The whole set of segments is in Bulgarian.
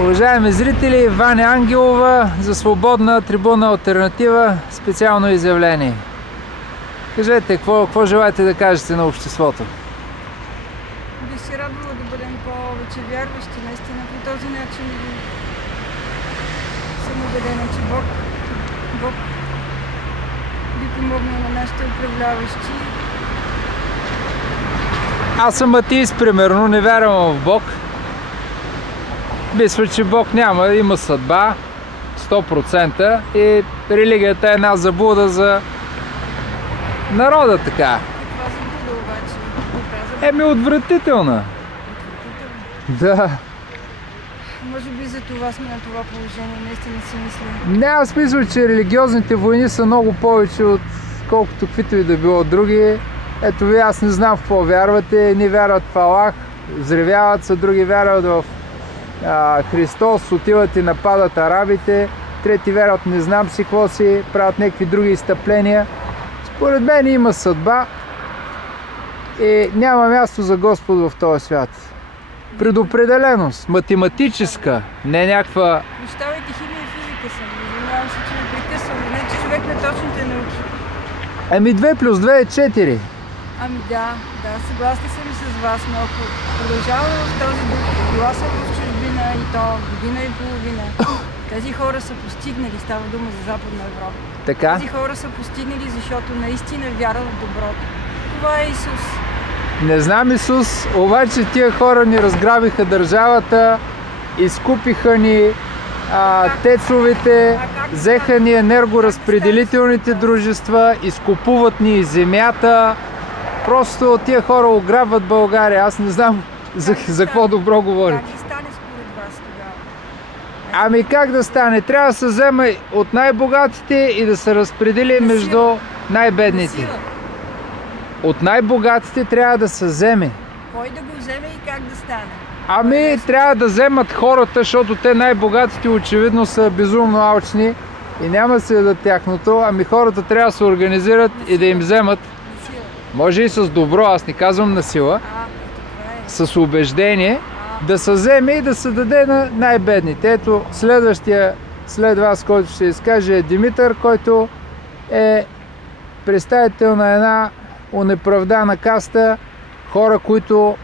Уважаеми зрители, Ваня Ангелова за Свободна трибуна Алтернатива, специално изявление. Кажете, какво желаете да кажете на обществото? Би се радвало да бъдем повече вярващи, наистина по този начин съм убедена, че Бог би помогнал на нашите управляващи. Аз съм атеист, примерно, не вярвам в Бог. Мисля, че Бог няма, има съдба 100% и религията е една заблуда за народа, така. Каква заблуда обаче? Отвратителна. Да. Може би за това сме на това положение, наистина си мисля. Не, аз мисля, че религиозните войни са много повече от колкото каквито и да било други. Ето ви, аз не знам в какво вярвате. Едни вярват в Аллах, взревяват се, други вярват в Христос, отиват и нападат арабите. Трети вярват не знам си какво си, правят някакви други изтъпления. Според мен има съдба и няма място за Господ в този свят. Предопределеност, математическа, не някаква... Прощавайте, химия и физика съм. Извинявам се, че ме прекъсвам. Не, че човек на точните науки. 2 + 2 е 4. Да, съгласна съм и с вас, но ако продължаваме в този дух, била съм в чужбина и то година и половина. Тези хора са постигнали, става дума за Западна Европа. Така? Тези хора са постигнали, защото наистина вярват в доброто. Това е Исус. Не знам Исус, обаче тия хора ни разграбиха държавата, изкупиха ни тецовете, взеха ни енергоразпределителните дружества, изкупуват ни земята. Просто тия хора ограбват България. Аз не знам за какво добро говорите. Как да стане според вас тогава? Как да стане? Трябва да се вземе от най-богатите и да се разпредели между най-бедните. От най-богатите трябва да се вземе. Кой да го вземе и как да стане? Трябва да вземат хората, защото те най-богатите очевидно са безумно алчни и няма се дадат тяхното. Хората трябва да се организират и да им вземат. Може и с добро, аз не казвам на сила, с убеждение, да се вземе и да се даде на най-бедните. Ето следващия след вас, който ще изкаже, е Димитър, който е представител на една онеправдана каста, хора, които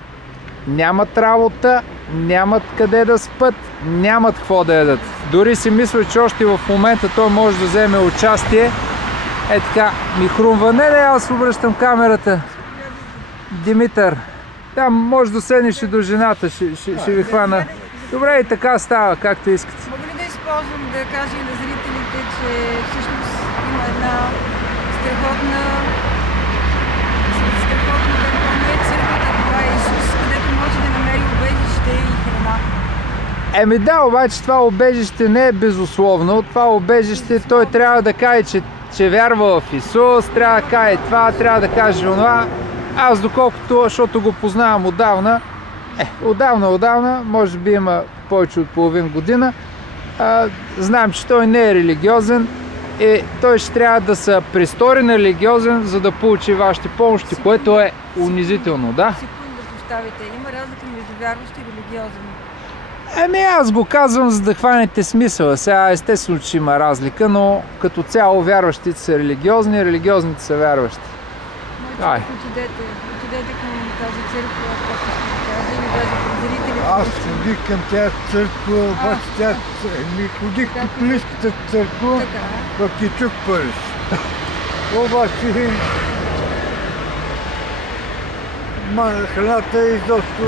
нямат работа, нямат къде да спят, нямат какво да ядат. Дори си мисля, че още в момента той може да вземе участие. Така, ми хрумва. Не, аз обръщам камерата. Димитър, там може да седнеш и до жената, ще ви хвана. Добре, и така става, както искате. Мога ли да използвам да кажа и на зрителите, че всъщност има една страхотна не е църквата, това е Исус, където може да намери убежище и храна. Да, обаче това убежище не е безусловно. Това убежище той трябва да каже, че вярва в Исус, трябва да каже това, трябва да каже онова. Аз доколкото, защото го познавам отдавна, може би има повече от половин година, знам, че той не е религиозен и той ще трябва да се престори на религиозен, за да получи вашите помощи, което е унизително, да? Секунда поставите. Има разлика между вярващ и религиозен. Аз го казвам, за да хванете смисъла. Сега естествено, че има разлика, но като цяло вярващите са религиозни, религиозните са вярващи. Отидете към тази църква, или даже към зрителите. Аз ходих към тази църква, обаче тя ми ходих в католическата църква, пък и чук париж. Обаче храната изобщо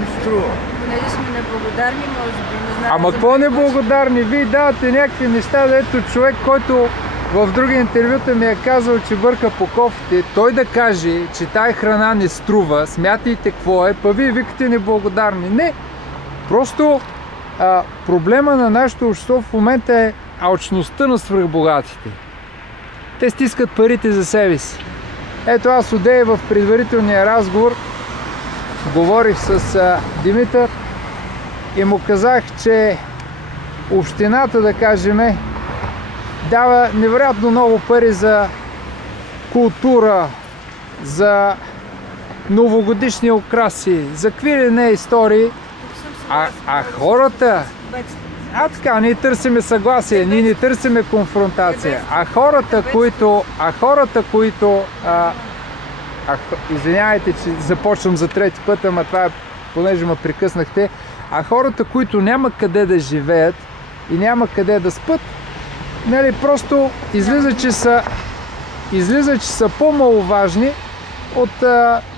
ми струва. Понеже сме неблагодарни, може би не знаем. Какво неблагодарни? Вие давате някакви неща, да ето човек, който в други интервюта ми е казал, че бърка по кофите, той да каже, че тая храна не струва, смятайте какво е, па вие викате неблагодарни. Не! Просто проблема на нашето общество в момента е алчността на свръхбогатите. Те стискат парите за себе си. Ето аз одея в предварителния разговор говорих с Димитър и му казах, че общината, да кажем, дава невероятно много пари за култура, за новогодишни украси, за какви ли не истории. хората... така, ние търсиме съгласие, ние не търсиме конфронтация. Извинявайте, че започвам за трети път, ама това е, понеже ме прекъснахте. А хората, които няма къде да живеят и няма къде да спят, нали, просто излиза, че са по-маловажни от,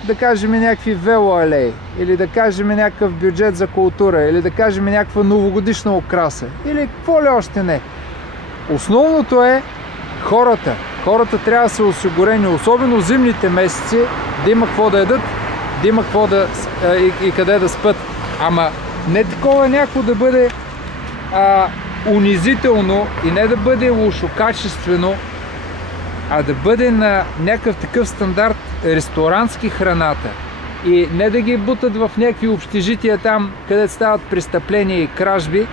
да кажем, някакви велоалеи, или да кажем някакъв бюджет за култура, или да кажем някаква новогодишна украса, или какво ли още не. Основното е хората. Хората трябва да са осигурени, особено зимните месеци, да има какво да ядат, да има какво и къде да спят. Ама не такова някакво да бъде унизително и не да бъде лошокачествено, а да бъде на някакъв такъв стандарт ресторантски храната. И не да ги бутат в някакви общежития там, където стават престъпления и кражби,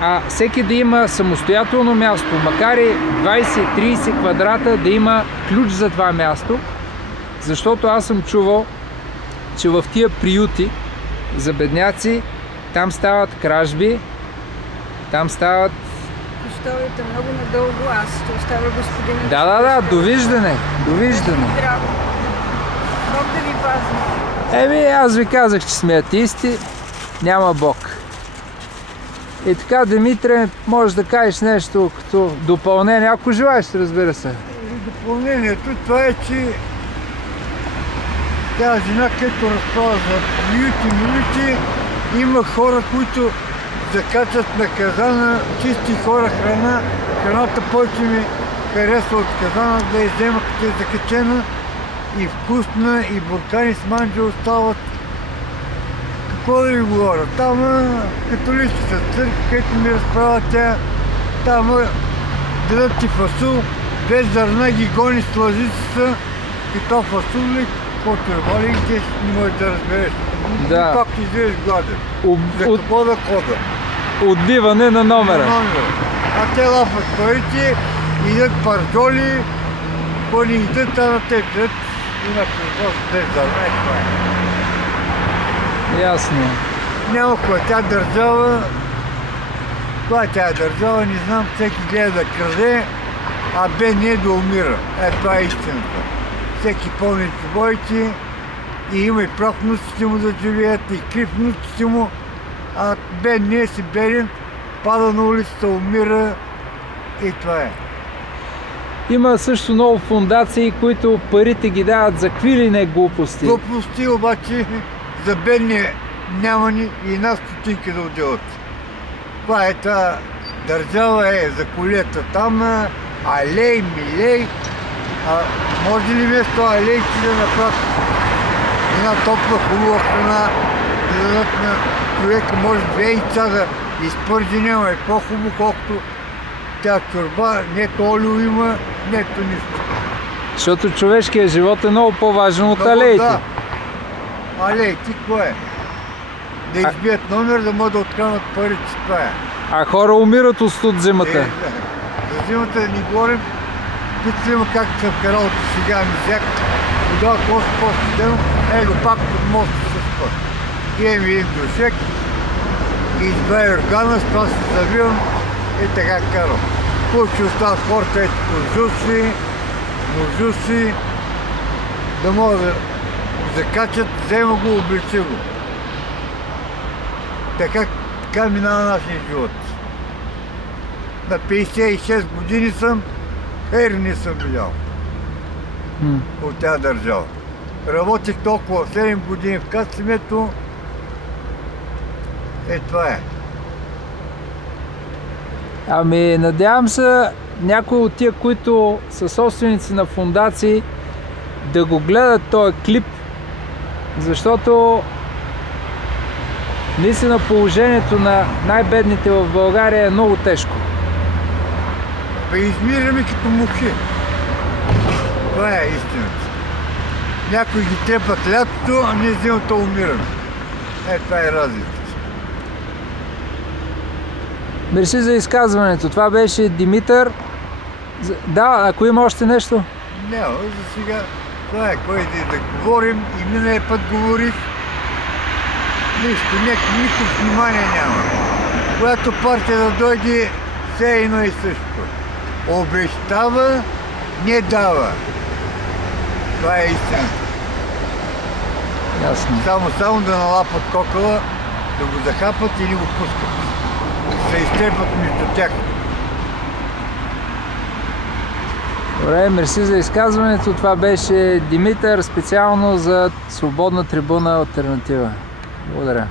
а всеки да има самостоятелно място, макар и 20-30 квадрата, да има ключ за това място, защото аз съм чувал, че в тия приюти за бедняци там стават кражби, там стават... Оставите много надълго, аз ще оставя господина. Да, довиждане. Бог да ви пази. Аз ви казах, че сме атеисти, няма Бог. И така, Димитре, можеш да кажеш нещо като допълнение, ако желаеш, разбира се. Допълнението, това е, че тази жена, където разправя за приюти, има хора, които закачат на казана, чисти хора храна. Храната повече ми харесва от казана, да я взема като е закачена и вкусна, и буркани с манджа остават. Какво да ви говоря? Там католическата църква, където ми разправя тя, там дадат ти фасул, без зърна ги гони с лъжицата и то фасул ли, който е вали, ти не можеш да разбереш. Да. И пак излезеш гладен. За какво да хода? Отбиване на номера. А те лапат парите, идат пардоли, какво ни идат, а на те дадат, иначе просто без зърна и това е. Ясно. Няма кой. Тя държава, това е тя държава, не знам, всеки гледа да краде, а бе не да умира. Това е истината. Всеки помни побоите и има и прав внуците му да живеят, и крив внуците му, а бе не си беден, пада на улицата, умира и това е. Има също много фондации, които парите ги дават за какви ли не глупости. Глупости, обаче за бедни няма ни и една стотинка да отделят. Това е тази държава е за колета там, алей, милей. Може ли вместо алейки да направят една топла, хубава храна, да дадат на човека, може две яйца да изпържи, няма и по-хубаво, колкото тя чорба, нето олио има, нето нищо. Защото човешкият живот е много по-важен от алеите. Да. Алейки, какво е? Да избият номер, да могат да откранат парите, това е. А хора умират от студ зимата. За зимата да ни говорим, тук има как съм карал от сега мизяк, тогава колко по-студено, его пак под моста се спът. Имам един душек и два органа, с това се завивам и така карам. Повече остават хората ето кожуси, ножуси, да могат да закачат, взема го, обличи го. Така минава нашия живот. На 56 години съм, не съм видял от тази държава. Работих толкова 7 години в Кацимето. Това е. Ами, надявам се някои от тия, които са собственици на фондации, да го гледат този клип, защото наистина положението на най-бедните в България е много тежко. Измираме като мухи. Това е истината. Някои ги трепат лятото, а ние зимата умираме. Това е разликата. Мерси за изказването. Това беше Димитър. Да, ако има още нещо? Няма, за сега това е кой да говорим и миналия път говорих. Нищо, никакво внимание няма. Която партия да дойде, все едно и също. Обещава, не дава. Това е истина. Ясно. Само да налапат кокала, да го захапат и не го пускат. Се изтърпат между тях. Добре, мерси за изказването. Това беше Димитър специално за Свободна трибуна Алтернатива. Благодаря.